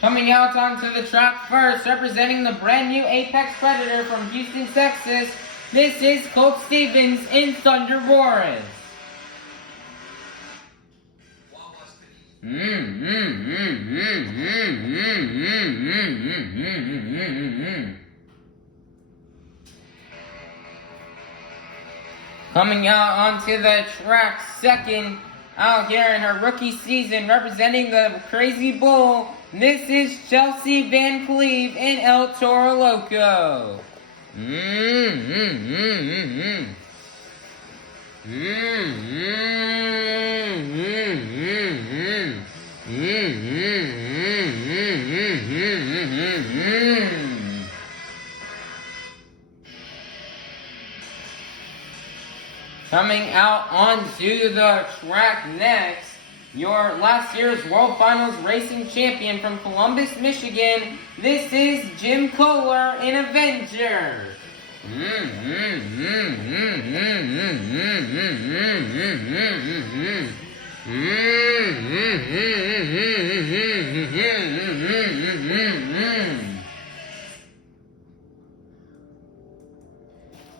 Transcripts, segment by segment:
Coming out onto the track first, representing the brand new Apex Predator from Houston, Texas, this is Colt Stevens in Thunder Boris. Coming out onto the track second, out here in her rookie season, representing the Crazy Bull, this is Chelsea Van Cleve in El Toro Loco. Coming out onto the track next, your last year's World Finals Racing Champion from Columbus, Michigan, this is Jim Kohler in Avenger.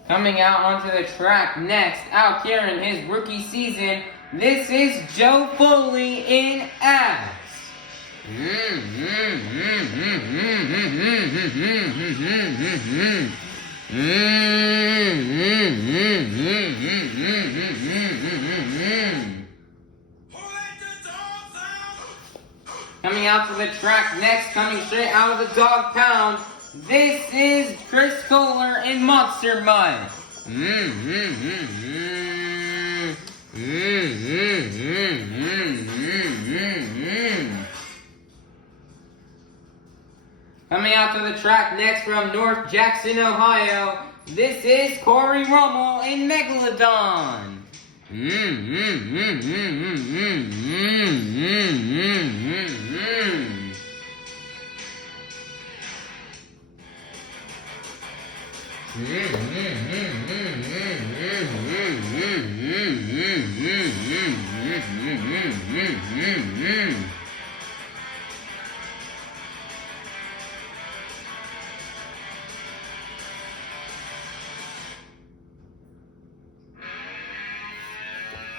Coming out onto the track next, out here in his rookie season, this is Joe Foley in Axe. Coming out to the track next, coming straight out of the dog pound, this is Chris Kohler in Monster Mud. Coming out to the track next from North Jackson, Ohio, this is Corey Rummel in Megalodon.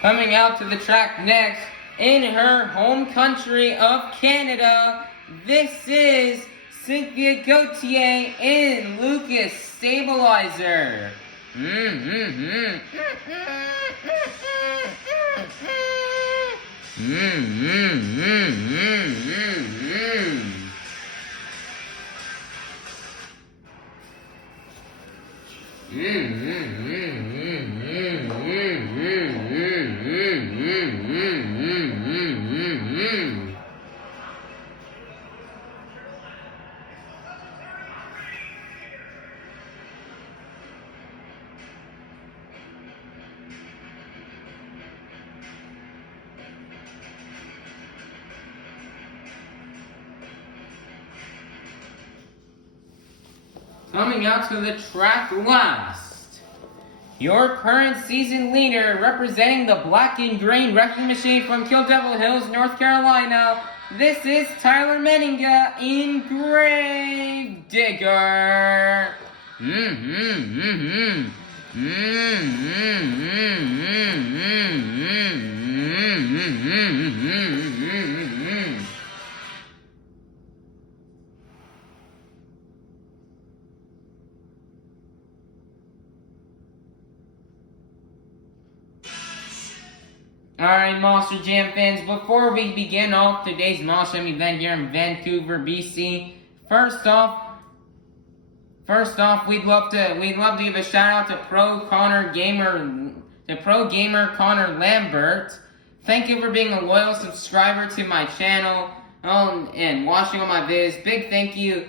Coming out to the track next, in her home country of Canada, this is Cynthia Gauthier in Lucas Stabilizer. Coming out to the track last, your current season leader representing the Black and Green Wrecking Machine from Kill Devil Hills, North Carolina, this is Tyler Menninga in Grave Digger. Alright, Monster Jam fans, before we begin off today's Monster Jam event here in Vancouver, BC, first off, First off, we'd love to give a shout out to Pro Gamer Connor Lambert. Thank you for being a loyal subscriber to my channel and watching all my videos. Big thank you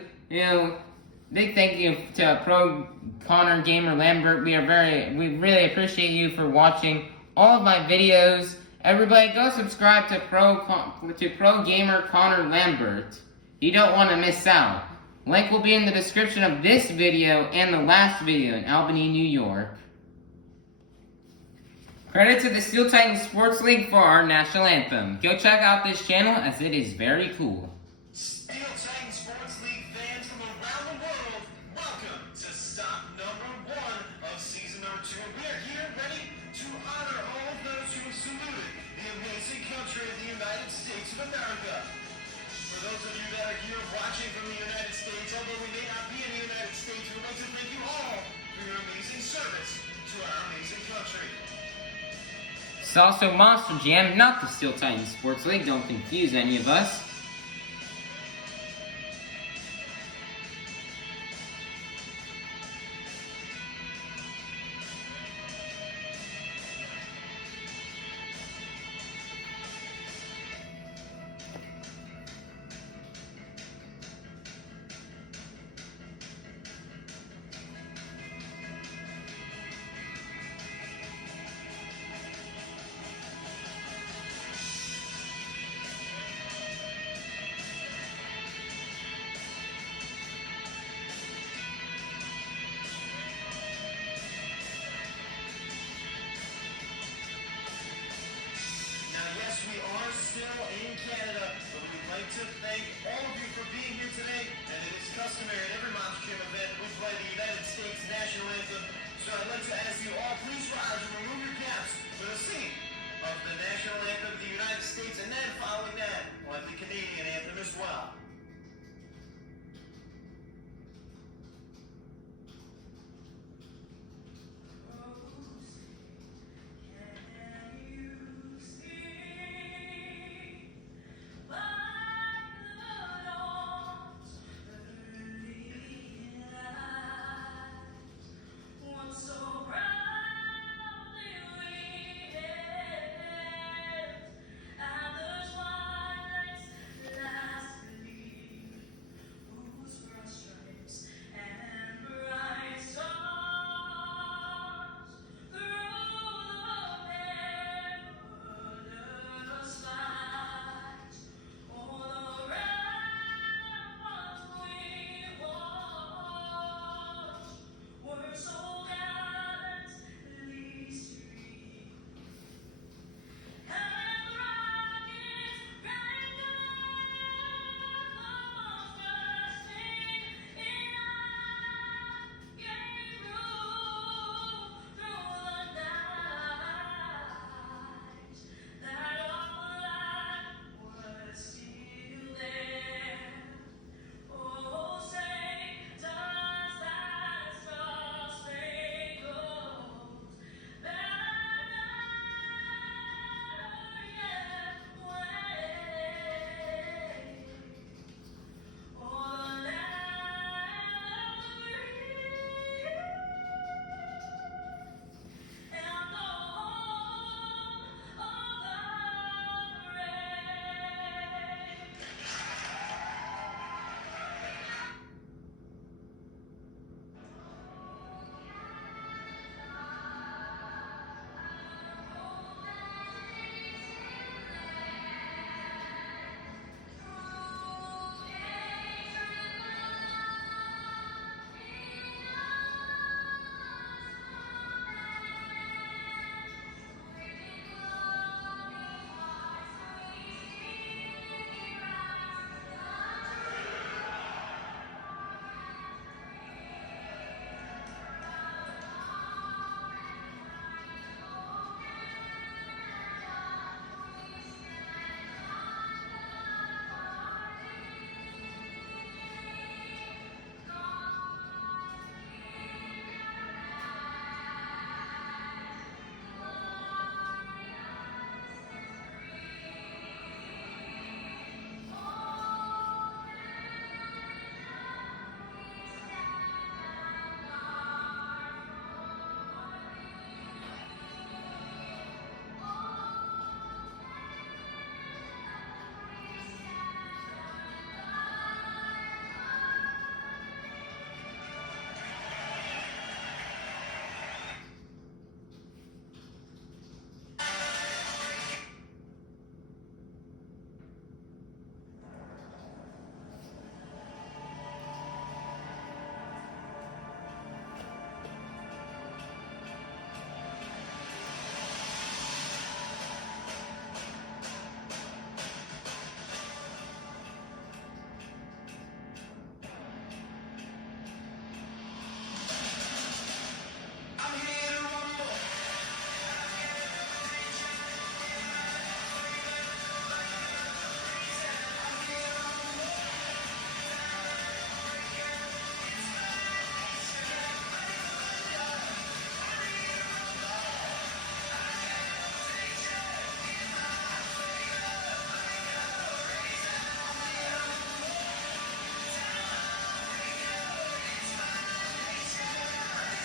to Pro Connor Gamer Lambert. We really appreciate you for watching all of my videos. Everybody, go subscribe to Pro Gamer Connor Lambert. You don't want to miss out. Link will be in the description of this video and the last video in Albany, New York. Credit to the Steel Titans Sports League for our national anthem. Go check out this channel as it is very cool. Steel Titans Sports League fans from around the world, welcome to stop number 1 of season number 2. We are here ready to honor all of those who have saluted the amazing country of the United States of America. For those of you that are here watching from the United States, although we may not be in the United States, we would like to thank you all for your amazing service to our amazing country. It's also Monster Jam, not the Steel Titans Sports League. Don't confuse any of us. We are still in Canada, but we'd like to thank all of you for being here today. And it is customary at every Monster Jam event we play the United States national anthem. So I'd like to ask you all, please rise and remove your caps for the singing of the national anthem of the United States, and then following that, we'll have the Canadian anthem as well.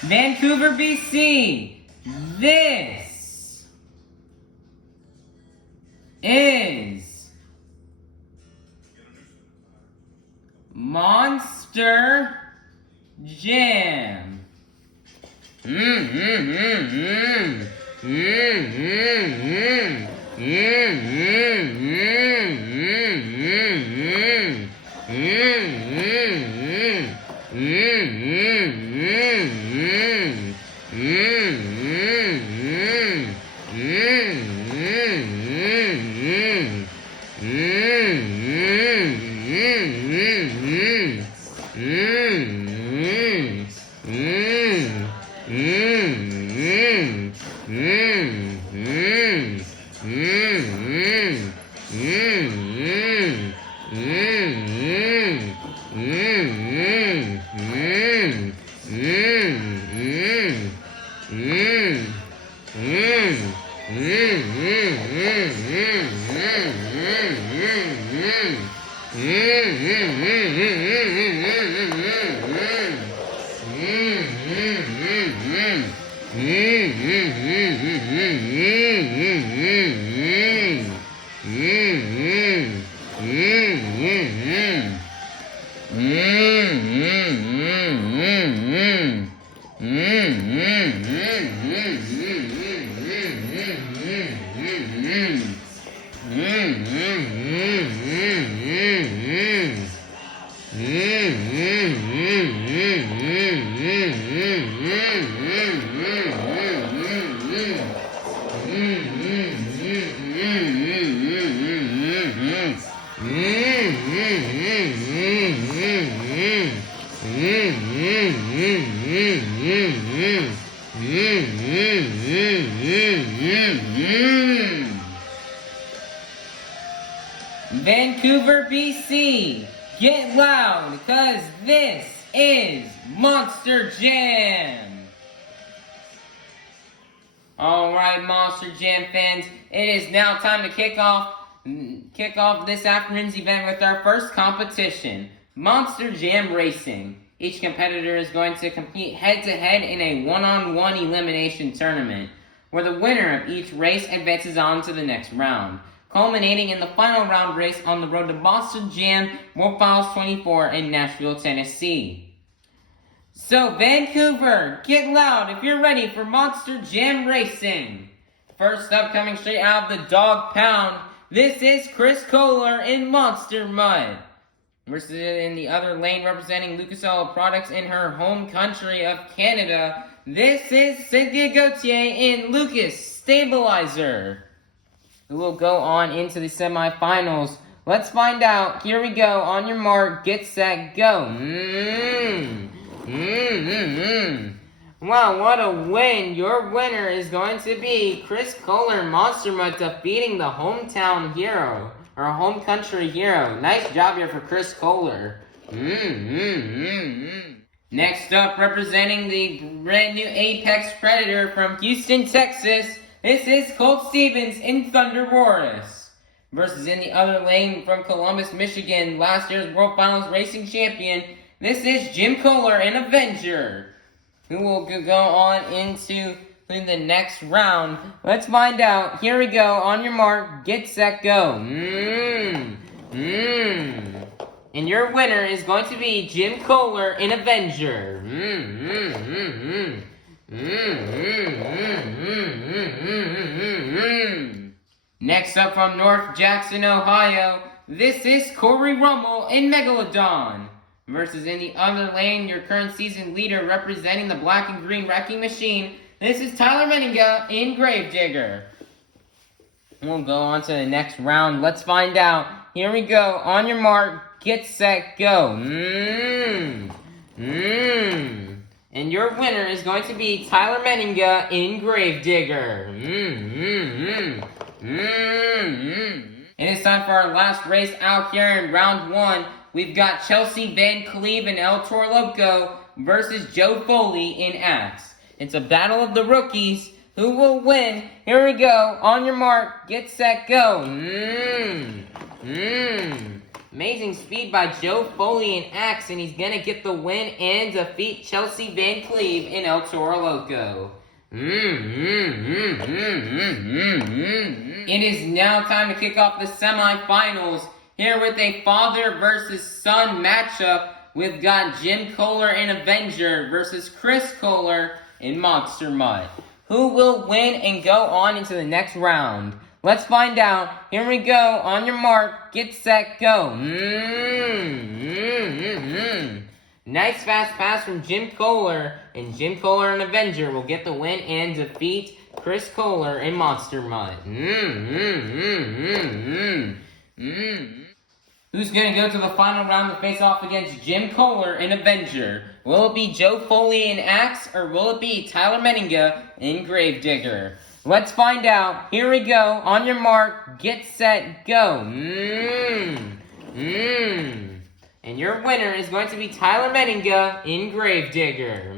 Vancouver, BC, this is Monster Jam. Vancouver, BC, get loud, because this is Monster Jam. Alright, Monster Jam fans, it is now time to kick off this afternoon's event with our first competition, Monster Jam Racing. Each competitor is going to compete head-to-head in a one-on-one elimination tournament, where the winner of each race advances on to the next round, culminating in the final round race on the road to Monster Jam World Finals 24 in Nashville, Tennessee. So, Vancouver, get loud if you're ready for Monster Jam Racing. First up, coming straight out of the dog pound, this is Chris Kohler in Monster Mud. Versus in the other lane, representing Lucas Oil Products in her home country of Canada, this is Cynthia Gauthier in Lucas Stabilizer, who will go on into the semifinals. Let's find out. Here we go. On your mark, get set, go. Wow, what a win. Your winner is going to be Chris Kohler, Monster Mud, defeating the hometown hero, or home country hero. Nice job here for Chris Kohler. Next up, representing the brand new Apex Predator from Houston, Texas, this is Colt Stevens in Thunder Boris. Versus in the other lane from Columbus, Michigan, last year's World Finals racing champion, this is Jim Kohler in Avenger, who will go on into the next round. Let's find out. Here we go. On your mark, get set, go. And your winner is going to be Jim Kohler in Avenger. Next up from North Jackson, Ohio, this is Corey Rummel in Megalodon. Versus in the other lane, your current season leader representing the black and green wrecking machine, this is Tyler Menninga in Gravedigger. We'll go on to the next round. Let's find out. Here we go. On your mark, get set, go. And your winner is going to be Tyler Menninga in Gravedigger. It is time for our last race out here in round one. We've got Chelsea Van Cleve and El Toro Loco versus Joe Foley in Axe. It's a battle of the rookies. Who will win? Here we go. On your mark, get set, go. Amazing speed by Joe Foley and Axe, and he's gonna get the win and defeat Chelsea Van Cleve in El Toro Loco. It is now time to kick off the semifinals. Here with a father versus son matchup, we've got Jim Kohler and Avenger versus Chris Kohler in Monster Mutt. Who will win and go on into the next round? Let's find out. Here we go. On your mark, get set, go. Nice fast pass from Jim Kohler, and Jim Kohler and Avenger will get the win and defeat Chris Kohler in Monster Mutt. Who's going to go to the final round to face off against Jim Kohler and Avenger? Will it be Joe Foley and Axe, or will it be Tyler Menninga and Gravedigger? Let's find out. Here we go. On your mark, get set, go. And your winner is going to be Tyler Menninga in Gravedigger.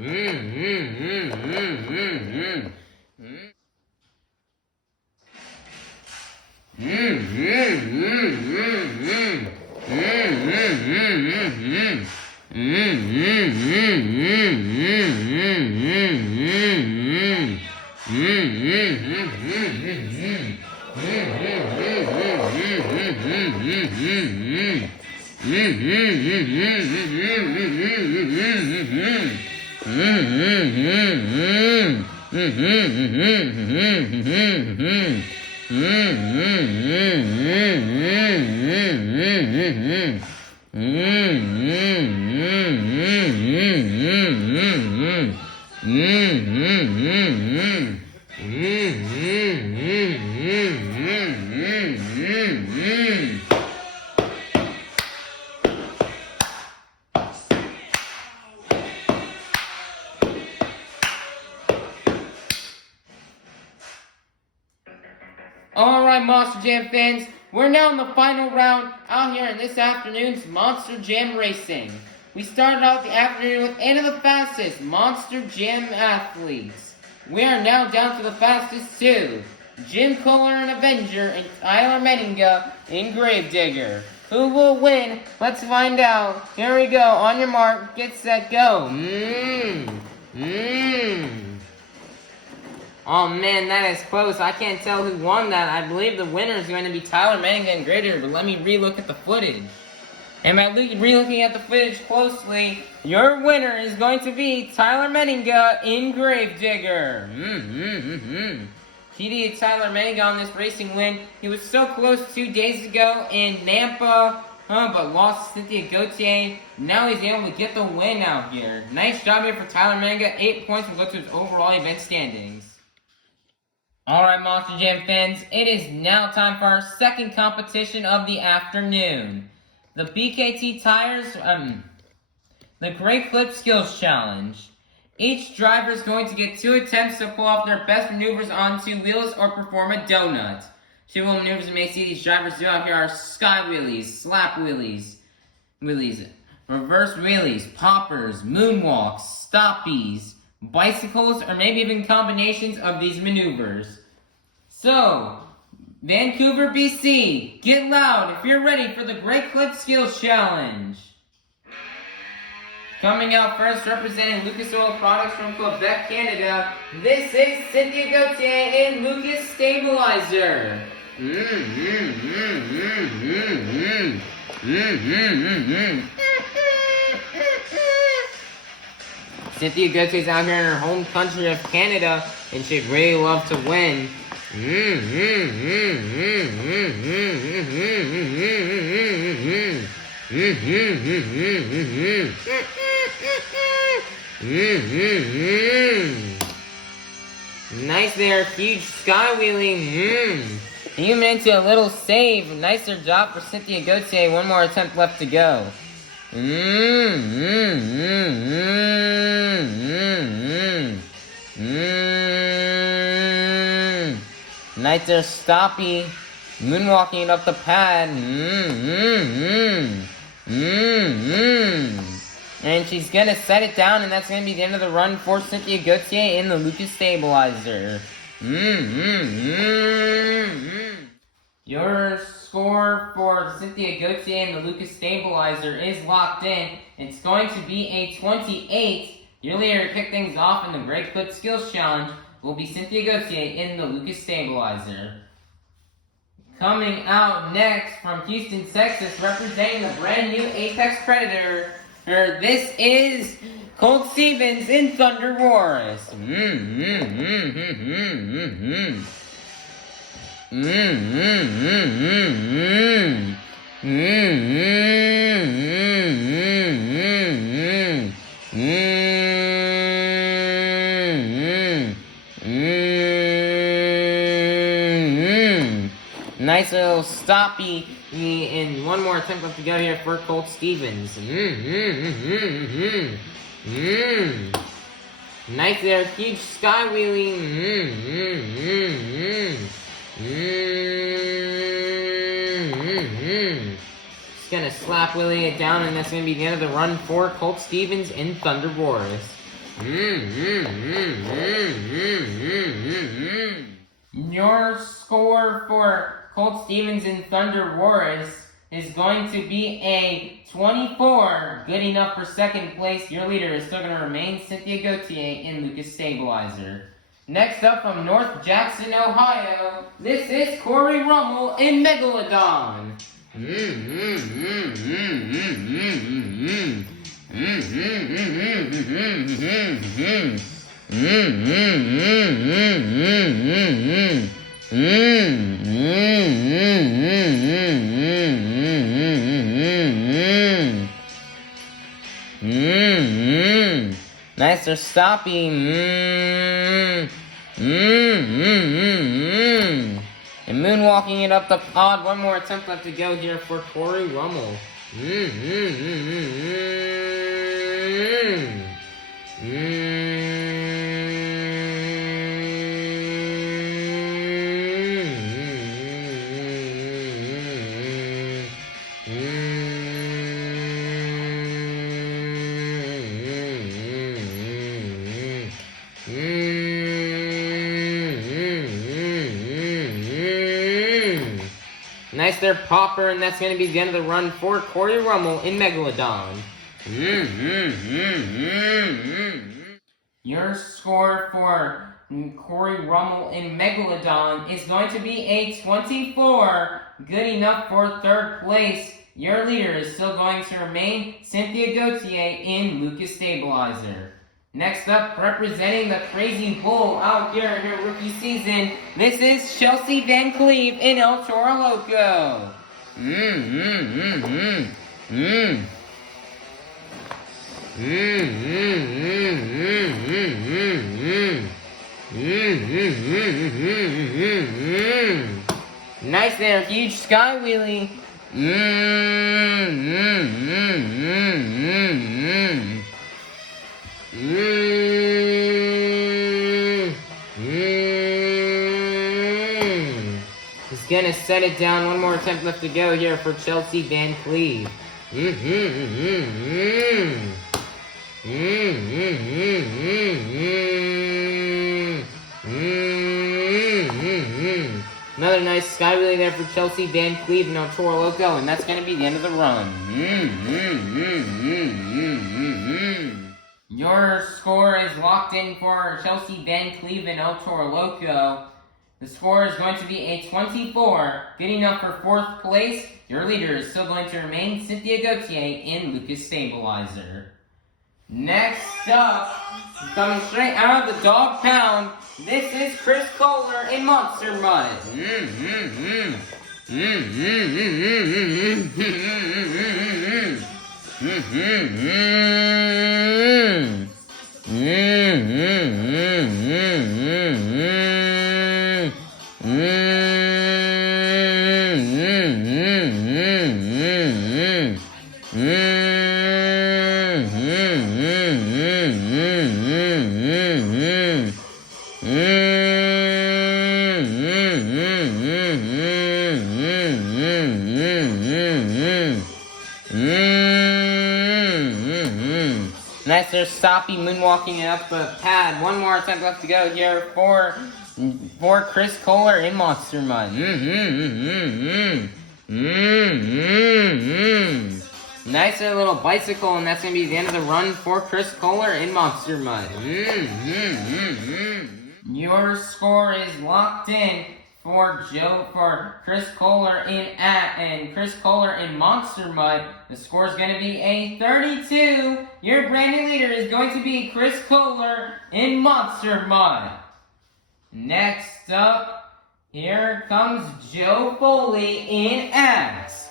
Alright, Monster Jam fans, we're now in the final round out here in this afternoon's Monster Jam Racing. We started out the afternoon with 8 of the fastest Monster Jam athletes. We are now down to the fastest 2, Jim Kohler and Avenger and Tyler Menninga in Gravedigger. Who will win? Let's find out. Here we go. On your mark, get set, go. Oh man, that is close. I can't tell who won that. I believe the winner is going to be Tyler Menninga and Gravedigger, but let me relook at the footage. And by re-looking at the footage closely, your winner is going to be Tyler Menninga in Gravedigger. TD Tyler Menninga on this racing win. He was so close 2 days ago in Nampa, but lost to Cynthia Gauthier. Now he's able to get the win out here. Nice job here for Tyler Menninga. 8 points will go to his overall event standings. Alright, Monster Jam fans, it is now time for our second competition of the afternoon. The BKT Tires, the Great Flip Skills Challenge. Each driver is going to get 2 attempts to pull off their best maneuvers onto wheels or perform a donut. 2 maneuvers you may see these drivers do out here are sky wheelies, slap wheelies, reverse wheelies, poppers, moonwalks, stoppies, bicycles, or maybe even combinations of these maneuvers. So, Vancouver, BC, get loud if you're ready for the Great Clip Skills Challenge. Coming out first, representing Lucas Oil Products from Quebec, Canada, this is Cynthia Gauthier and Lucas Stabilizer. Cynthia Gautier's out here in her home country of Canada, and she'd really love to win. Nice there, huge sky wheeling. Even into a little save. Nicer job for Cynthia Gauthier. 1 more attempt left to go. Nice there, stoppy. Moonwalking it up the pad. And she's going to set it down, and that's going to be the end of the run for Cynthia Gauthier in the Lucas Stabilizer. Your score for Cynthia Gauthier and the Lucas Stabilizer is locked in. It's going to be a 28. Your leader to kick things off in the Break Foot Skills Challenge will be Cynthia Gauthier in the Lucas Stabilizer. Coming out next from Houston, Texas, representing the brand new Apex Predator, this is Colt Stevens in Thunder Wars. Nice little stoppy, and one more attempt left to go here for Colt Stevens. Nice there, huge sky wheelie. Just gonna slap wheelie it down, and that's gonna be the end of the run for Colt Stevens in Thunder Wars. Your score for Colt Stevens in Thunder Wars is going to be a 24. Good enough for second place. Your leader is still going to remain Cynthia Gauthier in Lucas Stabilizer. Next up from North Jackson, Ohio, this is Corey Rummel in Megalodon. Nice or stoppy. And moonwalking it up the pod. One more attempt left to go here for Corey Rummel. Nice there, Popper, and that's going to be the end of the run for Corey Rummel in Megalodon. Your score for Corey Rummel in Megalodon is going to be a 24. Good enough for third place. Your leader is still going to remain Cynthia Gauthier in Lucas Stabilizer. Next up, representing the Crazy Bull out here in her rookie season, this is Chelsea Van Cleve in El Toro Loco. Nice there, huge sky wheelie. He's gonna set it down. One more attempt left to go here for Chelsea Van Cleve. Another nice sky wheelie there for Chelsea Van Cleve and El Toro Loco, and that's going to be the end of the run. Your score is locked in for Chelsea Van Cleve and El Toro Loco. The score is going to be a 24. Good enough for fourth place. Your leader is still going to remain Cynthia Gauthier in Lucas Stabilizer. Next up, coming straight out of the dog pound, this is Chris Kohler in Monster Mud. Nice, there's Soppy moonwalking it up the pad. One more attempt left to go here for Chris Kohler in Monster Mud. Nicer little bicycle, and that's going to be the end of the run for Chris Kohler in Monster Mud. Your score is locked in for Chris Kohler in Monster Mud. The score is going to be a 32. Your brand new leader is going to be Chris Kohler in Monster Mud. Next up, here comes Joe Foley in Axe.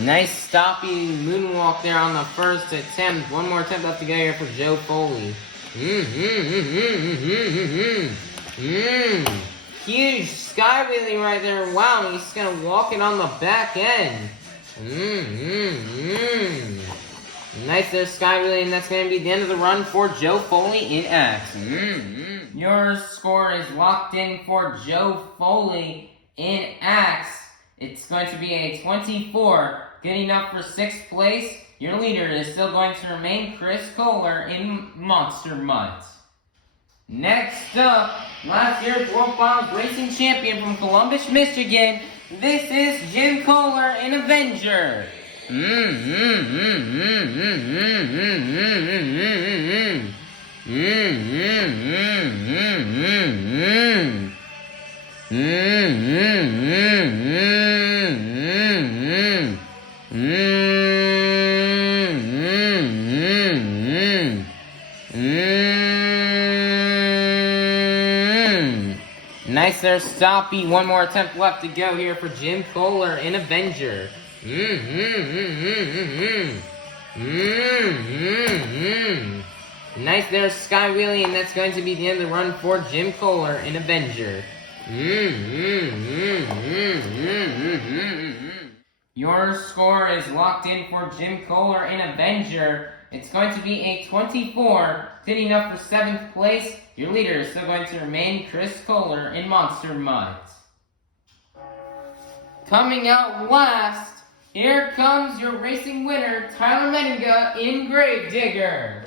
Nice stoppy moonwalk there on the first attempt. One more attempt left to go here for Joe Foley. Huge sky wheelie right there. Wow, he's gonna walk it on the back end. Nice there, sky wheelie, and that's gonna be the end of the run for Joe Foley in Axe. Your score is locked in for Joe Foley in Axe. It's going to be a 24. Good enough for 6th place. Your leader is still going to remain Chris Kohler in Monster Mud. Next up, last year's World Finals Racing Champion from Columbus, Michigan. This is Jim Kohler in Avenger. Nice there, stoppy. One more attempt left to go here for Jim Kohler in Avenger. Nice there, sky wheelie, and that's going to be the end of the run for Jim Kohler in Avenger. Your score is locked in for Jim Kohler in Avenger. It's going to be a 24, good enough for 7th place. Your leader is still going to remain Chris Kohler in Monster Mud. Coming out last, here comes your racing winner, Tyler Meninga in Gravedigger.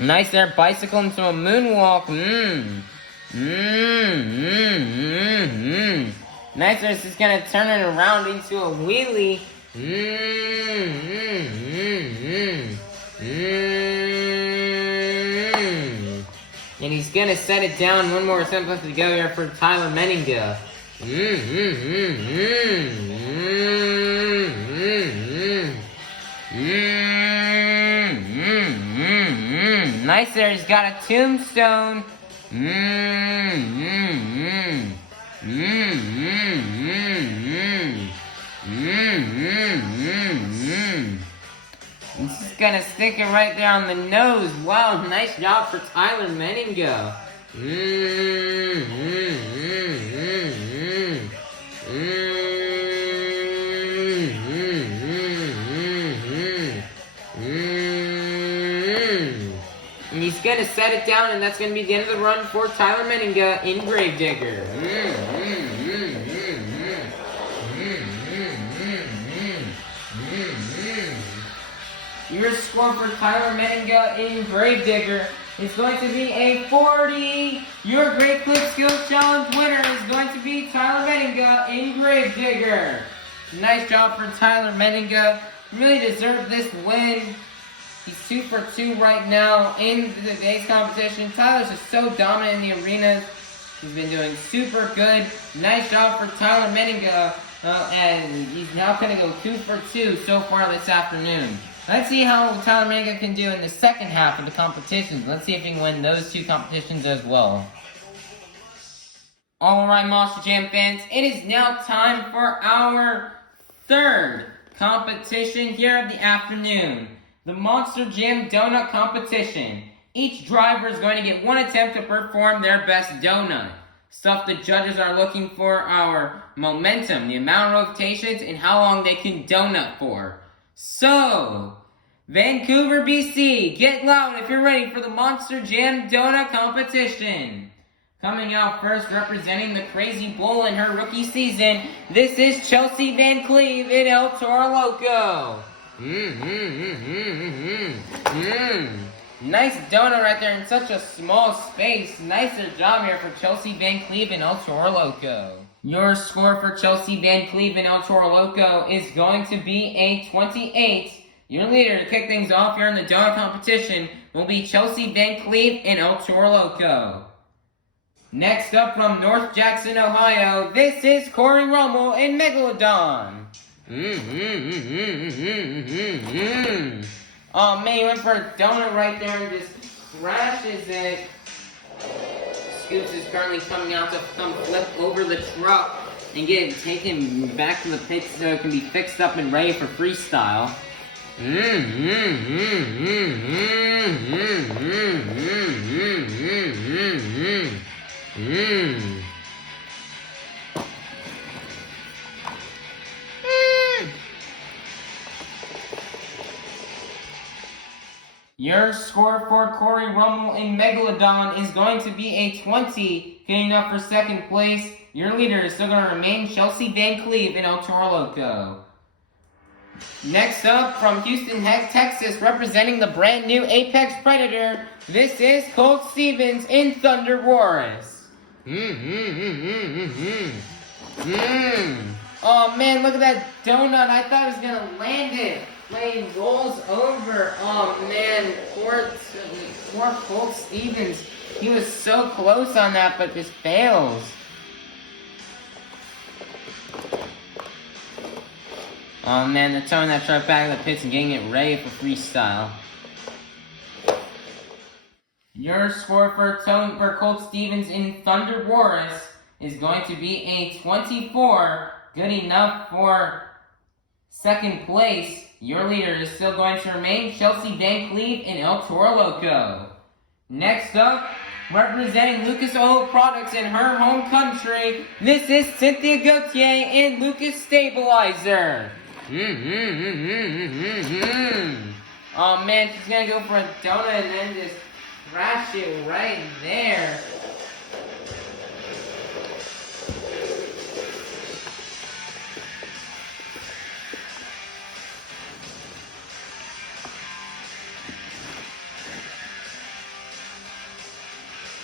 Nice there, bicycle into a moonwalk. Nice there, it's just gonna turn it around into a wheelie. And he's gonna set it down. One more attempt left to go here for Tyler Meninga. Nice there, he's got a tombstone. He's just gonna stick it right there on the nose. Wow, nice job for Tyler Meninga. And he's gonna set it down, and that's gonna be the end of the run for Tyler Meninga in Gravedigger. Your score for Tyler Meninga in Gravedigger is going to be a 40. Your Great Clip Skill Challenge winner is going to be Tyler Meninga in Gravedigger. Nice job for Tyler Meninga. Really deserved this win. He's 2 for 2 right now in today's competition. Tyler's just so dominant in the arenas. He's been doing super good. Nice job for Tyler Meninga. And he's now going to go 2 for 2 so far this afternoon. Let's see how Tyler Meninga can do in the second half of the competitions. Let's see if he can win those 2 competitions as well. Alright, Monster Jam fans, it is now time for our third competition here of the afternoon, the Monster Jam Donut Competition. Each driver is going to get one attempt to perform their best donut. Stuff the judges are looking for are momentum, the amount of rotations, and how long they can donut for. So, Vancouver, BC, get loud if you're ready for the Monster Jam Donut Competition. Coming out first, representing the Crazy Bull in her rookie season, this is Chelsea Van Cleve in El Toro Loco. Nice donut right there in such a small space. Nicer job here for Chelsea Van Cleve in El Toro Loco. Your score for Chelsea Van Cleve in El Toro Loco is going to be a 28. Your leader to kick things off here in the donut competition will be Chelsea Van Cleve in El Toro Loco. Next up from North Jackson, Ohio, this is Corey Rummel in Megalodon. Oh man, he went for a donut right there and just crashes it. Scoots is currently coming out to come flip over the truck and get it taken back to the pit so it can be fixed up and ready for freestyle. Your score for Corey Rummel in Megalodon is going to be a 20, getting up for second place. Your leader is still going to remain Chelsea Van Cleve in El Toro Loco. Next up, from Houston, Texas, representing the brand new Apex Predator, this is Colt Stevens in Thunder Wars. Oh man, look at that donut. I thought I was going to land it. Plane rolls over. Oh man, poor Colt Stevens. He was so close on that, but just fails. Oh man, they're towing that truck back to the pits and getting it ready for freestyle. Your score for Colt Stevens in Thunder Wars is going to be a 24, good enough for second place. Your leader is still going to remain Chelsea Van Cleve in El Toro Loco. Next up, representing Lucas Oil Products in her home country, this is Cynthia Gauthier in Lucas Stabilizer. Oh man, she's gonna go for a donut and then just crash it right there.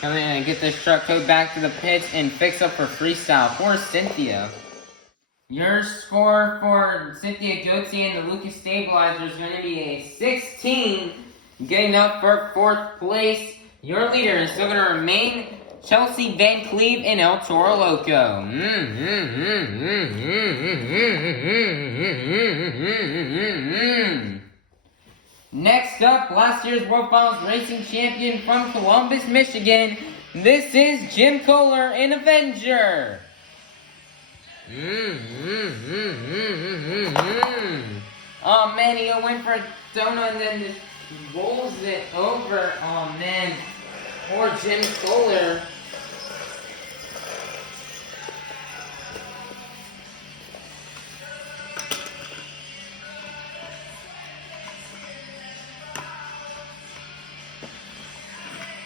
I'm gonna get this truck towed back to the pits and fix up for freestyle. Poor Cynthia. Your score for Cynthia Gauthier and the Lucas Stabilizer is going to be a 16, getting up for fourth place. Your leader is still going to remain Chelsea Van Cleve in El Toro Loco. Next up, last year's World Finals Racing Champion from Columbus, Michigan. This is Jim Kohler in Avenger. Oh man, he went for a donut and then just rolls it over. Oh man, poor Jim Kohler.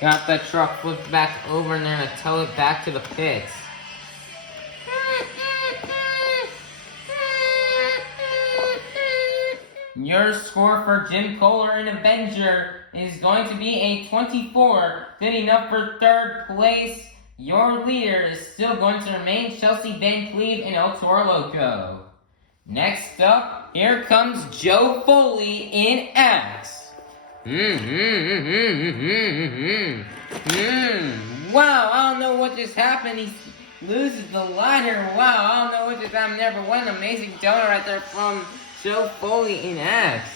Got that truck flipped back over and they're gonna tow it back to the pits. Your score for Jim Kohler in Avenger is going to be a 24, good enough for third place. Your leader is still going to remain Chelsea Van Cleve in El Toro Loco. Next up, here comes Joe Foley in Axe. Wow, I don't know what just happened. He loses the ladder. Wow, I don't know what just happened there, but what an amazing donut right there from Joe Foley in Axe.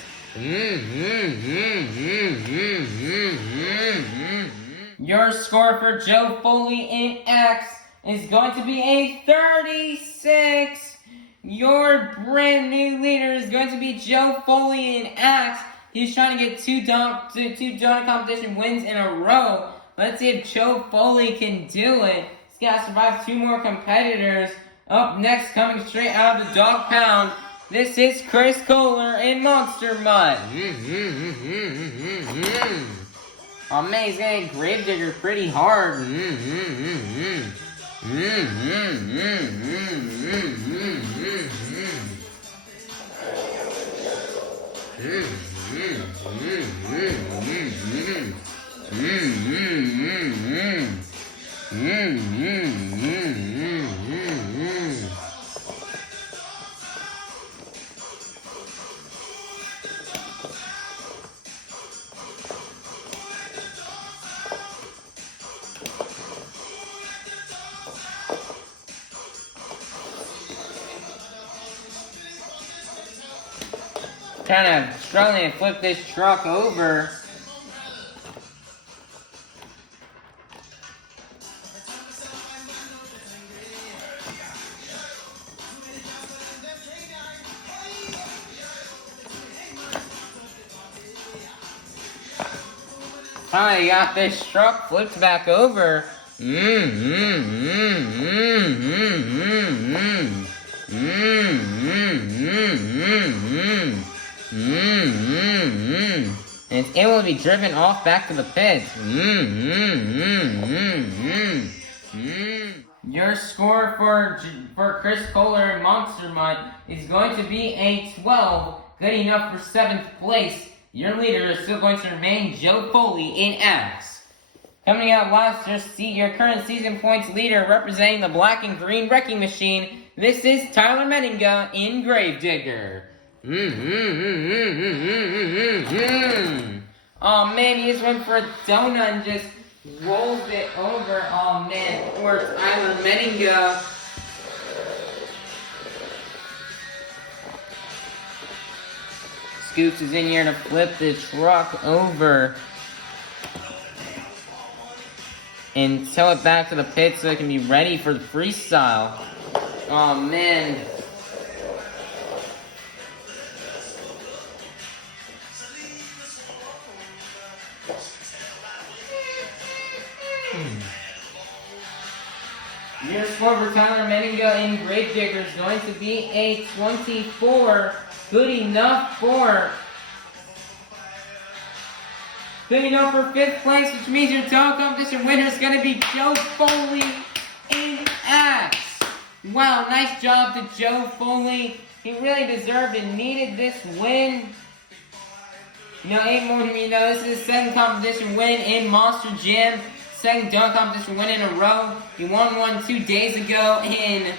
Your score for Joe Foley in Axe is going to be a 36. Your brand new leader is going to be Joe Foley in Axe. He's trying to get two donut competition wins in a row. Let's see if Joe Foley can do it. He's got to survive 2 more competitors. Up next, coming straight out of the dog pound, this is Chris Kohler in Monster Mud. Oh man, he's gonna hit Gravedigger pretty hard. Kind of struggling to flip this truck over. Finally got this truck flipped back over. And it's able to be driven off back to the pits. Your score for Chris Kohler and Monster Mud is going to be a 12, good enough for 7th place. Your leader is still going to remain Joe Foley in Axe. Coming out last, your current season points leader representing the black and green wrecking machine. This is Tyler Menninga in Gravedigger. Oh man, he just went for a donut and just rolls it over. Oh man, poor Tyler Menninga. Scoops is in here to flip the truck over and tow it back to the pit so it can be ready for the freestyle. Oh man. Your score for Tyler Menninga in Gravedigger is going to be a 24. Good enough for 5th place, which means your total competition winner is going to be Joe Foley in Axe. Wow, nice job to Joe Foley. He really deserved and needed this win. You know, this is his 2nd competition win in Monster Jam. 2nd donut competition win in a row. He won one 2 days ago in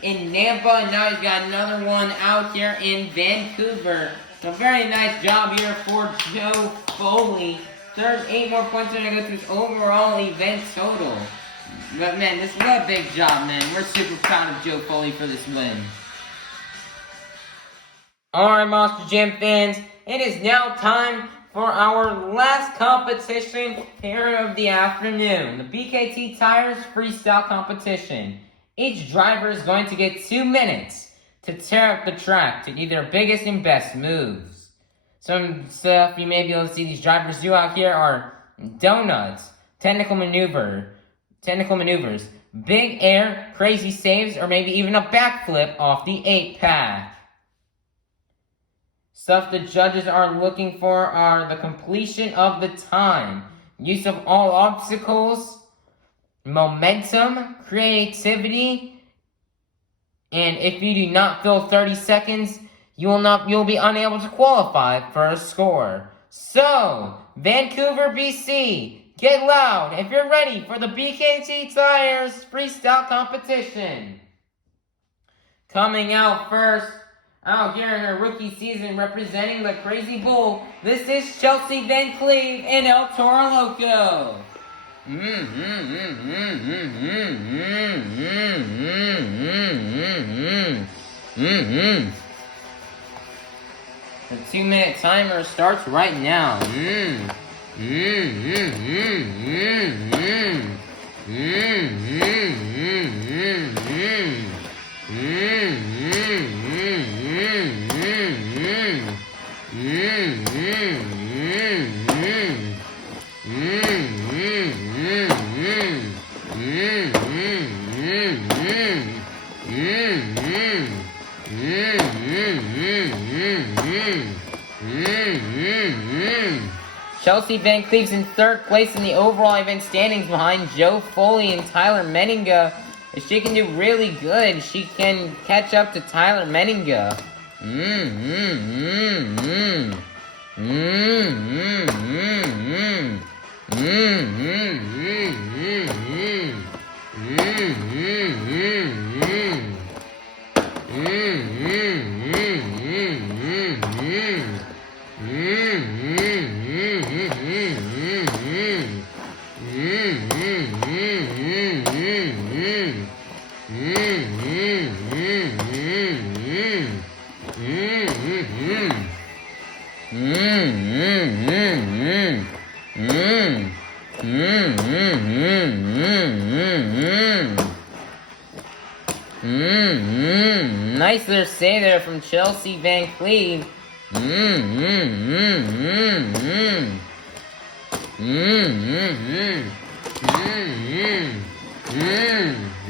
Nampa, and now he's got another one out here in Vancouver. So very nice job here for Joe Foley. 8 more points are going to go to his overall event total. But man, this is a big job, man. We're super proud of Joe Foley for this win. Alright, Monster Jam fans, it is now time for our last competition here of the afternoon, the BKT Tires Freestyle Competition. Each driver is going to get 2 minutes to tear up the track to do their biggest and best moves. Some stuff you may be able to see these drivers do out here are donuts, technical maneuvers, big air, crazy saves, or maybe even a backflip off the 8-pack. Stuff the judges are looking for are the completion of the time, use of all obstacles, momentum, creativity, and if you do not fill 30 seconds, you'll be unable to qualify for a score. So, Vancouver, BC, get loud if you're ready for the BKT Tires Freestyle Competition. Coming out first, out here in her rookie season representing the Crazy Bull, this is Chelsea Van Cleve in El Toro Loco. The 2-minute timer starts right now. Chelsea Van Cleve's in third place in the overall event standings behind Joe Foley and Tyler Menninga. If she can do really good, she can catch up to Tyler Menninga. Nice little say there from Chelsea Van Cleve.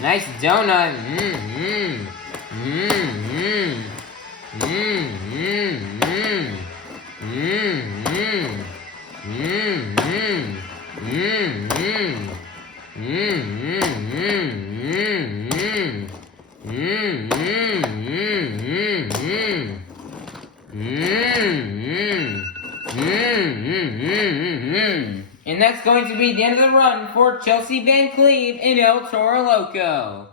Nice donut. And that's going to be the end of the run for Chelsea Van Cleve in El Toro Loco.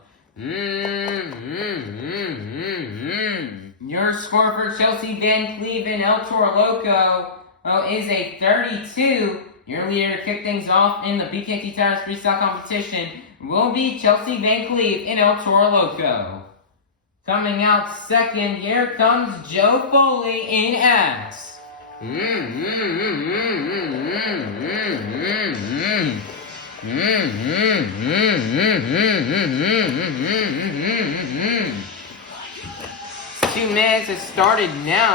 Your score for Chelsea Van Cleve in El Toro Loco is a 32. Your leader to kick things off in the BKT Tires Freestyle competition will be Chelsea Van Cleve in El Toro Loco. Coming out second, here comes Joe Foley in Axe. Two minutes has started now.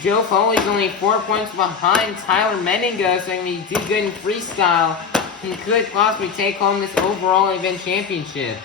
Joe Foley's only 4 points behind Tyler Menninga, so he can do good in freestyle. He could possibly take home this overall event championship.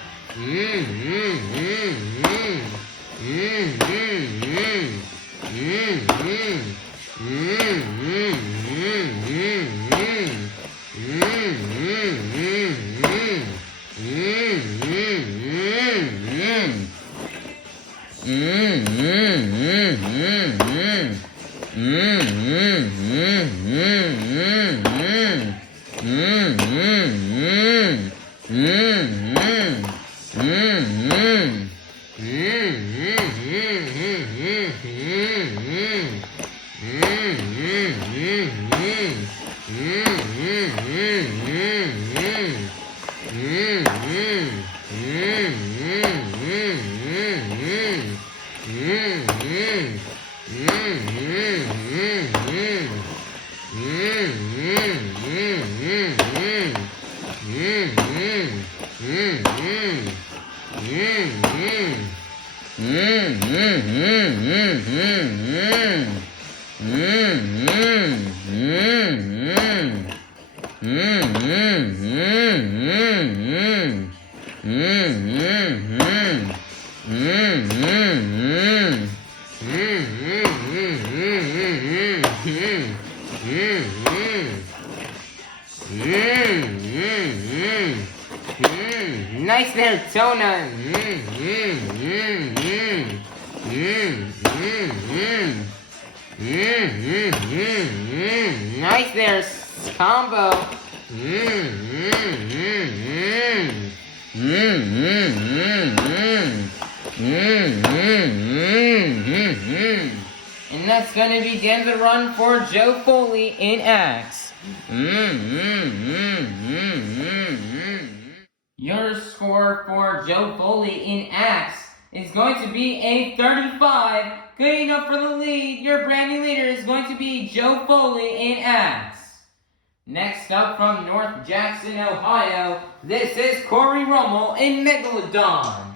Nice there, Tona. Nice there, combo. And that's going to be the end of the run for Joe Foley in Axe. Your score for Joe Foley in Axe is going to be a 35. Good enough for the lead. Your brand new leader is going to be Joe Foley in Axe. Next up from North Jackson, Ohio, this is Corey Rummel in Megalodon.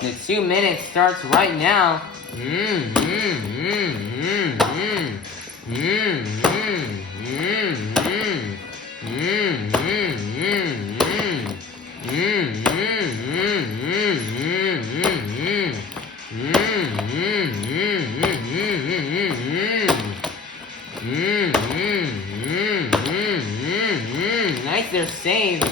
The 2 minutes starts right now. Nice, they're saved.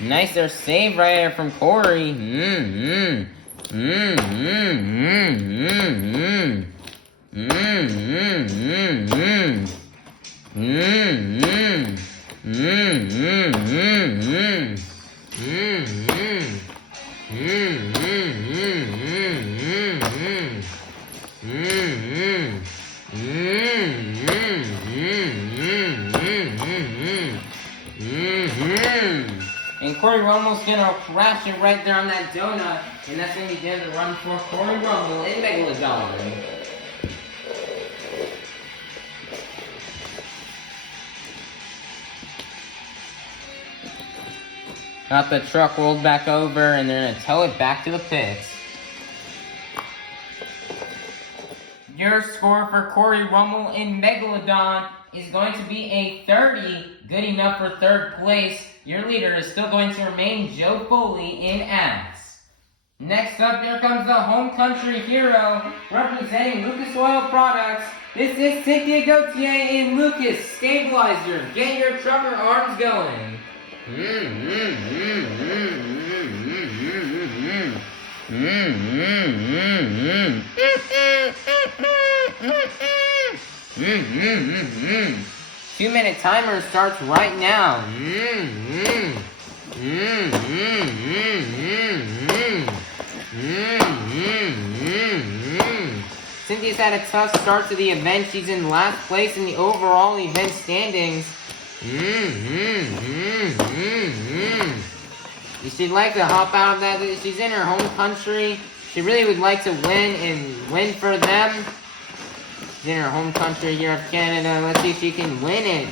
Nice, their save right there from Corey. And Corey Rumble's gonna crash it right there on that donut, and that's gonna be the end of the run for Corey Rumble in Megalodon. Got the truck rolled back over, and they're gonna tow it back to the pits. Your score for Corey Rumble in Megalodon is going to be a 30, good enough for third place. Your leader is still going to remain Joe Foley in ass. Next up, here comes the home country hero representing Lucas Oil Products. This is Cynthia Gauthier and Lucas Stabilizer. Get your trucker arms going. Two-minute timer starts right now. Cynthia's had a tough start to the event. She's in last place in the overall event standings. She'd like to hop out of that. She's in her home country. She really would like to win and win for them. She's in her home country here of Canada. Let's see if she can win it.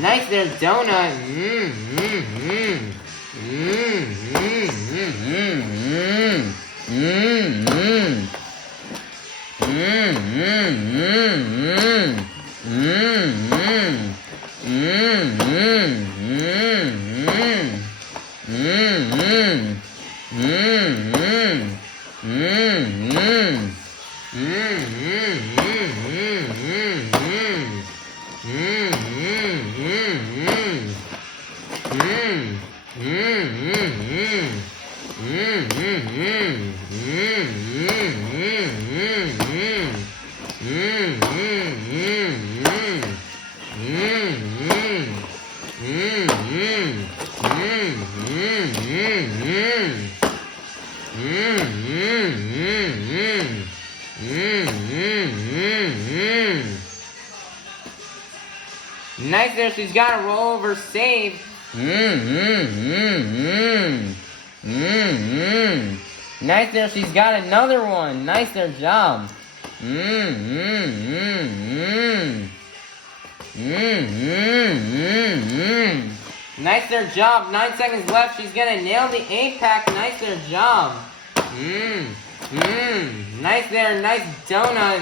Nice there, donut. Nice there, she's got a rollover save. Nice there, she's got another one. Nice there, job. Nice there, job. 9 seconds left. She's gonna nail the 8-pack. Nice there, job. Nice there, nice donut.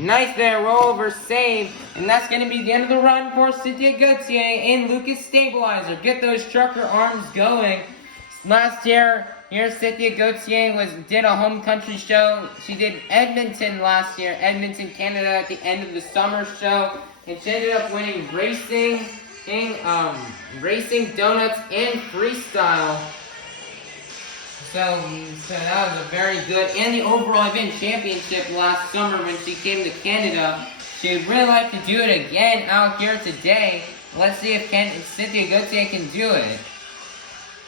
Nice there, rollover save. And that's going to be the end of the run for Cynthia Gauthier and Lucas Stabilizer. Get those trucker arms going. Last year, Cynthia Gauthier did a home country show. She did Edmonton last year, Edmonton, Canada, at the end of the summer show. And she ended up winning racing, donuts, and freestyle. So that was a very good, and the overall event championship last summer when she came to Canada. She would really like to do it again out here today. Let's see if Cynthia Gauthier can do it.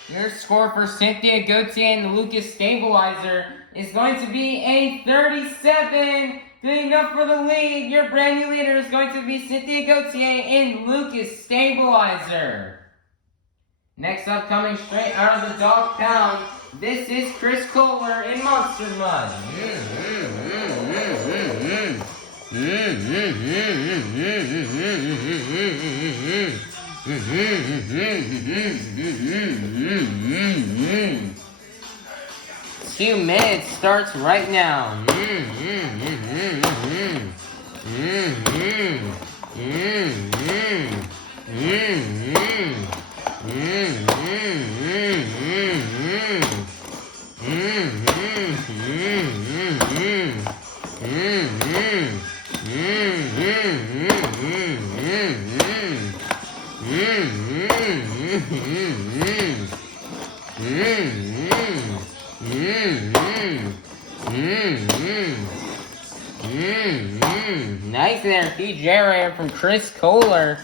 Your score for Cynthia Gauthier and the Lucas Stabilizer is going to be a 37. Good enough for the lead. Your brand new leader is going to be Cynthia Gauthier and Lucas Stabilizer. Next up, coming straight out of the dog pound, this is Chris Kohler in Monster Mud. Two minutes starts right now. Nice there, huge air from Chris Kohler.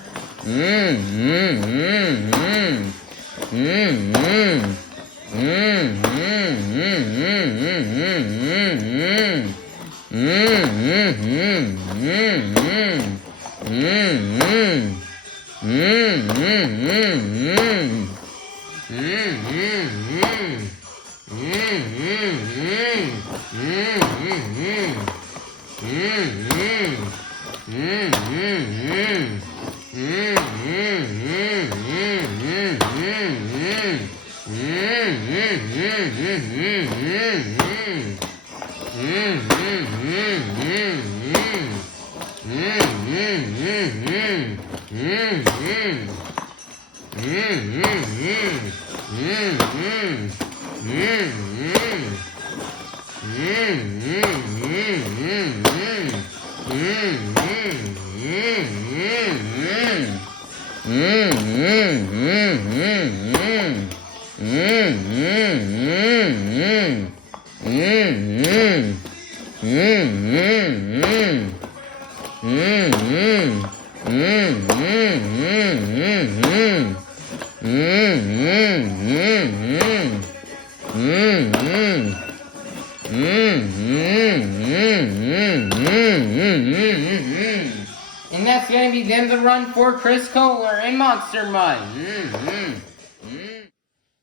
And that's going to be the end of the run for Chris Kohler in Monster Mud.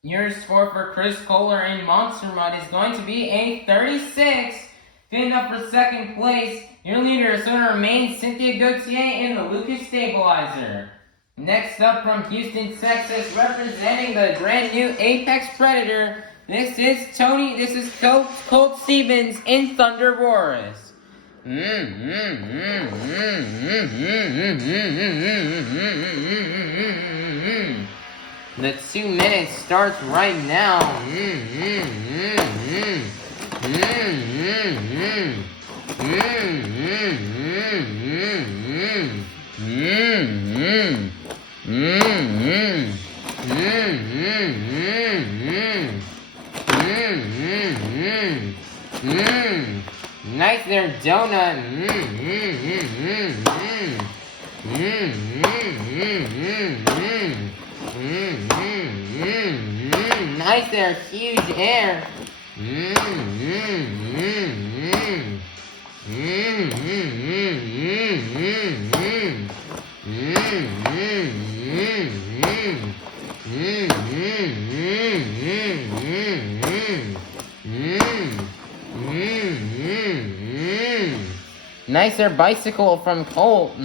Your score for Chris Kohler in Monster Mud is going to be a 36. Good enough for second place. Your leader is going to remain Cynthia Gauthier in the Lucas Stabilizer. Next up from Houston, Texas, representing the brand new Apex Predator, this is Colt Stevens in Thunder Boris. The 2 minutes starts right now. Nice there, donut. Nice there, huge air. Nice there, bicycle from Colt.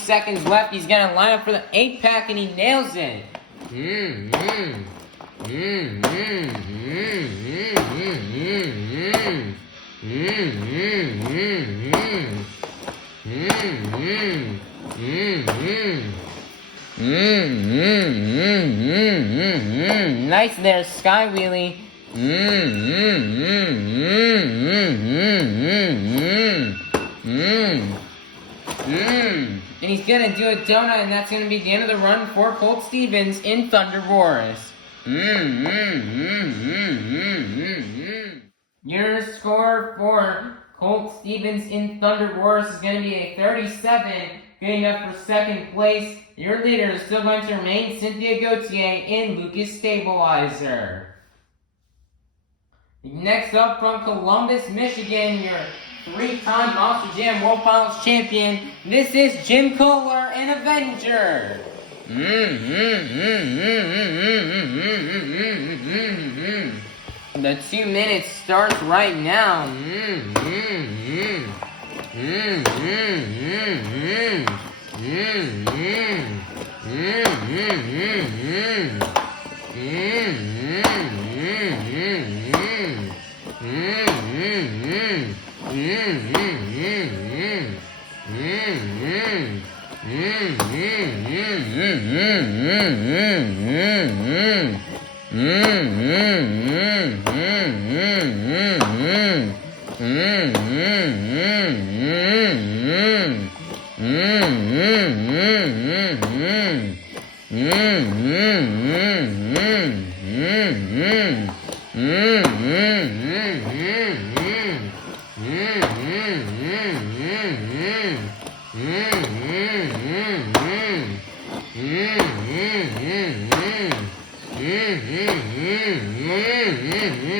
Seconds left. He's gonna line up for the 8-pack and he nails it. Nice there, Sky Wheelie. And he's gonna do a donut, and that's gonna be the end of the run for Colt Stevens in Thunder Wars. Your score for Colt Stevens in Thunder Wars is gonna be a 37, good enough for second place. Your leader is still going to remain Cynthia Gauthier in Lucas Stabilizer. Next up from Columbus, Michigan, your 3-time Monster Jam World Finals champion. This is Jim Kohler, an Avenger. The 2 minutes starts right now.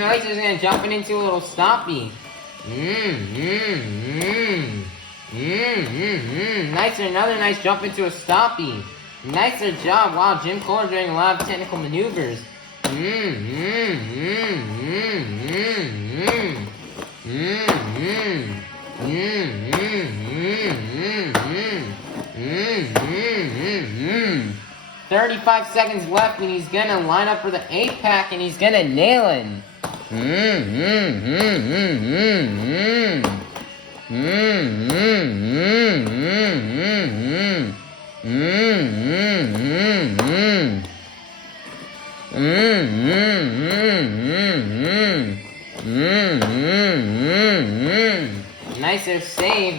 Nice is gonna jumping into a little stoppy. Nicer, another nice jump into a stoppy. Nicer job. Wow, Jim Kohler doing a lot of technical maneuvers. Mm-hmm. 35 seconds left, and he's gonna line up for the 8-pack, and he's gonna nail it. Nicer save.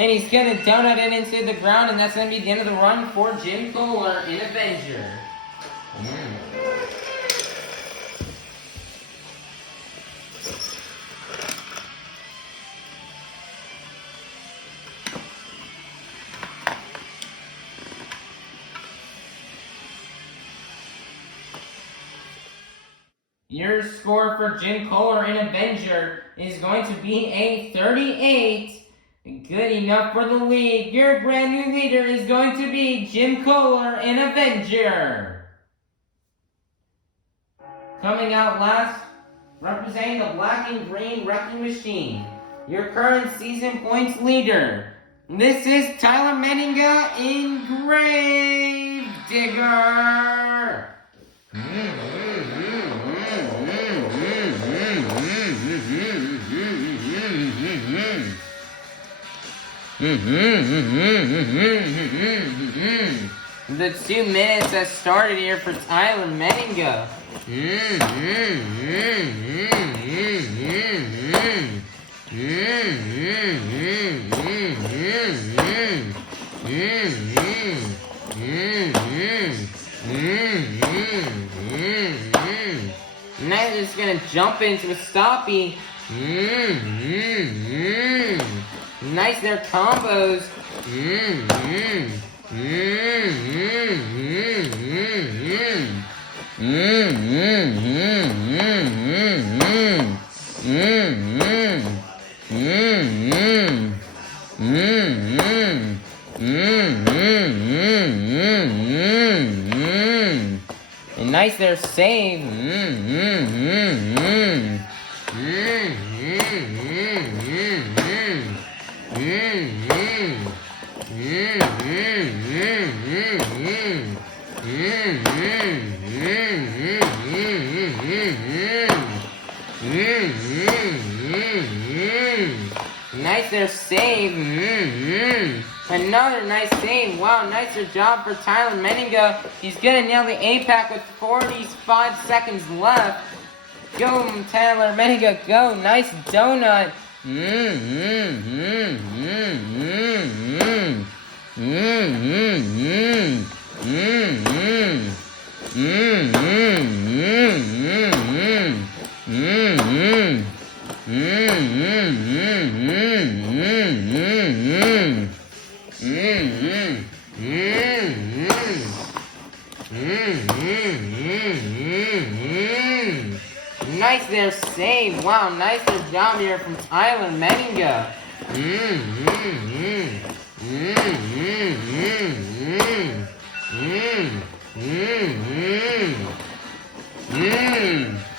And he's gonna donut it into the ground, and that's gonna be the end of the run for Jim Kohler in Avenger. Your score for Jim Kohler in Avenger is going to be a 38. Good enough for the lead. Your brand new leader is going to be Jim Kohler in Avenger. Coming out last, representing the Black and Green Wrecking Machine, your current season points leader. This is Tyler Menninga in Grave Digger. The 2 minutes has started here for Tyler Menninga. Now they're just gonna jump into a stoppie. Nice, their combos. And nice, their save. Nice, their save. Another nice save. Wow, nicer job for Tyler Menninga. He's gonna nail the A-Pack with 45 seconds left. Go, Tyler Menninga, go. Nice donut. Nice there save. Wow, nicer job here from Tyler Menninga.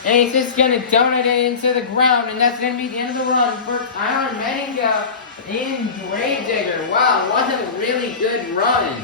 And he's just gonna donut it into the ground, and that's gonna be the end of the run for Tyler Menninga in Gravedigger. Wow, what a really good run.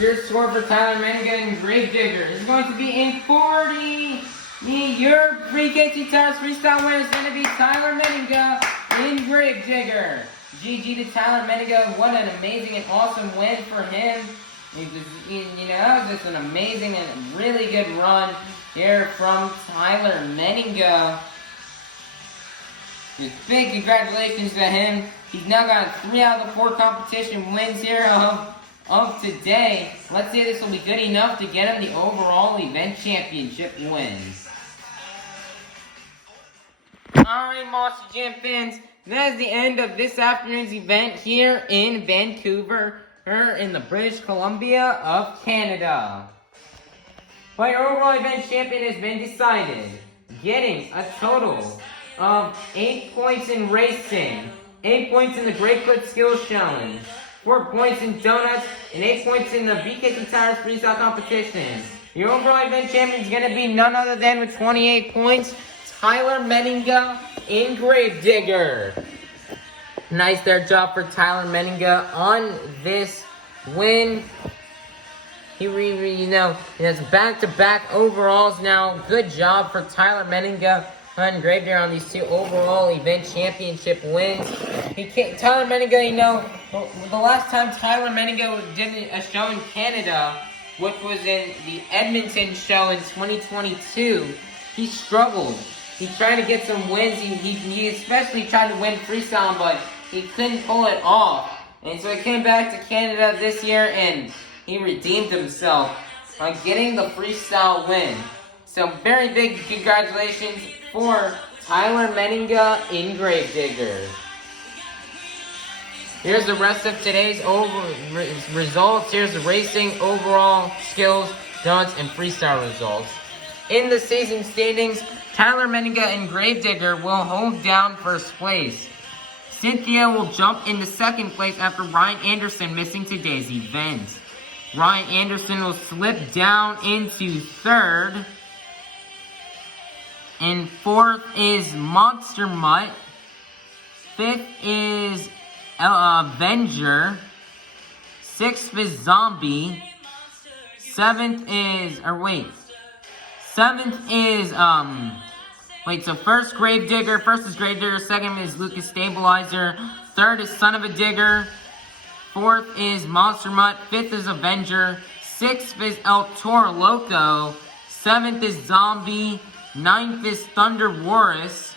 Your score for Tyler Menninga and Gravedigger is going to be in 40. Your pre-KT Towers freestyle winner is going to be Tyler Menninga in Gravedigger. GG to Tyler Menninga. What an amazing and awesome win for him. It was, that was just an amazing and really good run here from Tyler Menninga. Just big congratulations to him. He's now got 3 out of the 4 competition wins here of today. Let's see if this will be good enough to get him the overall event championship wins. Alright, Monster Jam fans, that is the end of this afternoon's event here in Vancouver, in the British Columbia of Canada. But your overall event champion has been decided, getting a total of 8 points in racing, 8 points in the Great Foot Skills Challenge, 4 points in donuts, and 8 points in the BKT Tires Freestyle Competition. Your overall event champion is going to be none other than, with 28 points, Tyler Menninga in Gravedigger. Nice there job for Tyler Menninga on this win. He has back-to-back overalls now. Good job for Tyler Menninga on Gravedigger on these 2 overall event championship wins. Tyler Menninga, the last time Tyler Menninga did a show in Canada, which was in the Edmonton show in 2022, he struggled. He tried to get some wins. He especially tried to win freestyle, but he couldn't pull it off. And so he came back to Canada this year, and he redeemed himself on getting the freestyle win. So very big congratulations for Tyler Menninga in Gravedigger. Here's the rest of today's results. Here's the racing, overall, skills, donuts, and freestyle results. In the season standings, Tyler Menninga and Gravedigger will hold down first place. Cynthia will jump into second place after Ryan Anderson missing today's event. Ryan Anderson will slip down into third. And fourth is Monster Mutt. Fifth is Avenger. Sixth is Zombie. Seventh is, so first Gravedigger, second is Lucas Stabilizer, third is Son of a Digger, fourth is Monster Mutt, fifth is Avenger, sixth is El Toro Loco, seventh is Zombie, ninth is Thunder Warris,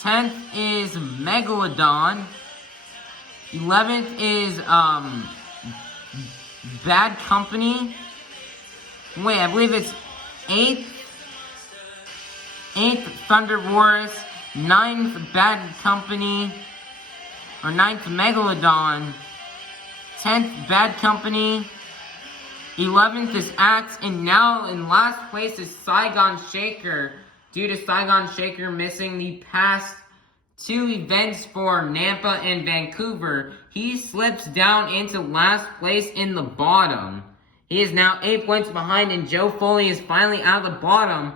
10th is Megalodon, 11th is Bad Company. I believe it's 8th Thunder Warris, 9th Bad Company, or 9th Megalodon, 10th Bad Company, 11th is Axe, and now in last place is Saigon Shaker, due to Saigon Shaker missing the past 2 events for Nampa and Vancouver. He slips down into last place in the bottom. He is now 8 points behind, and Joe Foley is finally out of the bottom,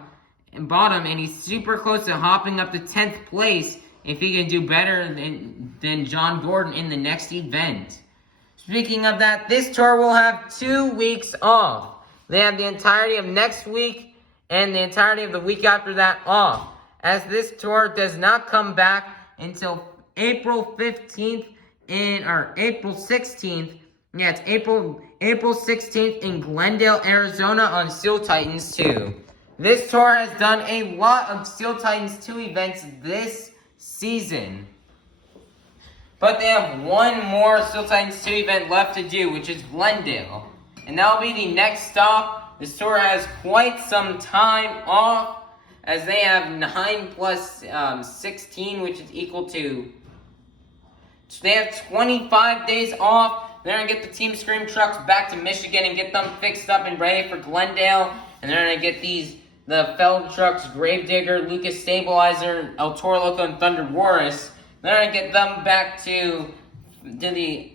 and he's super close to hopping up to 10th place if he can do better than John Gordon in the next event. Speaking of that, this tour will have 2 weeks off. They have the entirety of next week and the entirety of the week after that off, as this tour does not come back until April 15th or April 16th. Yeah, it's April 16th in Glendale, Arizona on Steel Titans 2. This tour has done a lot of Steel Titans 2 events this season. But they have one more Steel Titans 2 event left to do, which is Glendale. And that'll be the next stop. This tour has quite some time off, as they have 9 plus 16, which is equal to... So they have 25 days off. They're going to get the Team Scream trucks back to Michigan and get them fixed up and ready for Glendale. And they're going to get the Feld trucks, Gravedigger, Lucas Stabilizer, El Toro Loco, and Thunder Warris. They're going to get them back to the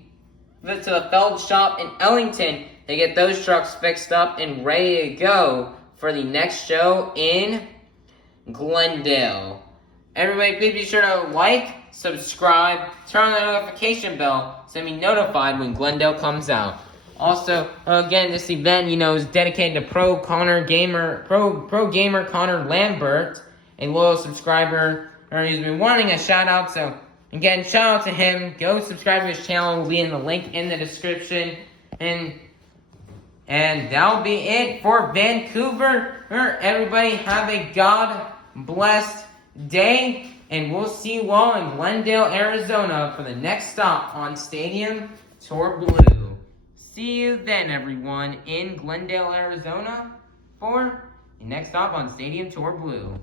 Feld shop in Ellington to get those trucks fixed up and ready to go for the next show in Glendale. Everybody, please be sure to like, subscribe, turn on the notification bell so be notified when Glendale comes out. Also, again, this event, is dedicated to Pro Gamer Connor Lambert, a loyal subscriber who's been wanting a shout out. So, again, shout out to him. Go subscribe to his channel. It will be in the link in the description. And that'll be it for Vancouver. Everybody have a God-blessed day. And we'll see you all in Glendale, Arizona for the next stop on Stadium Tour Blue. See you then, everyone, in Glendale, Arizona for the next stop on Stadium Tour Blue.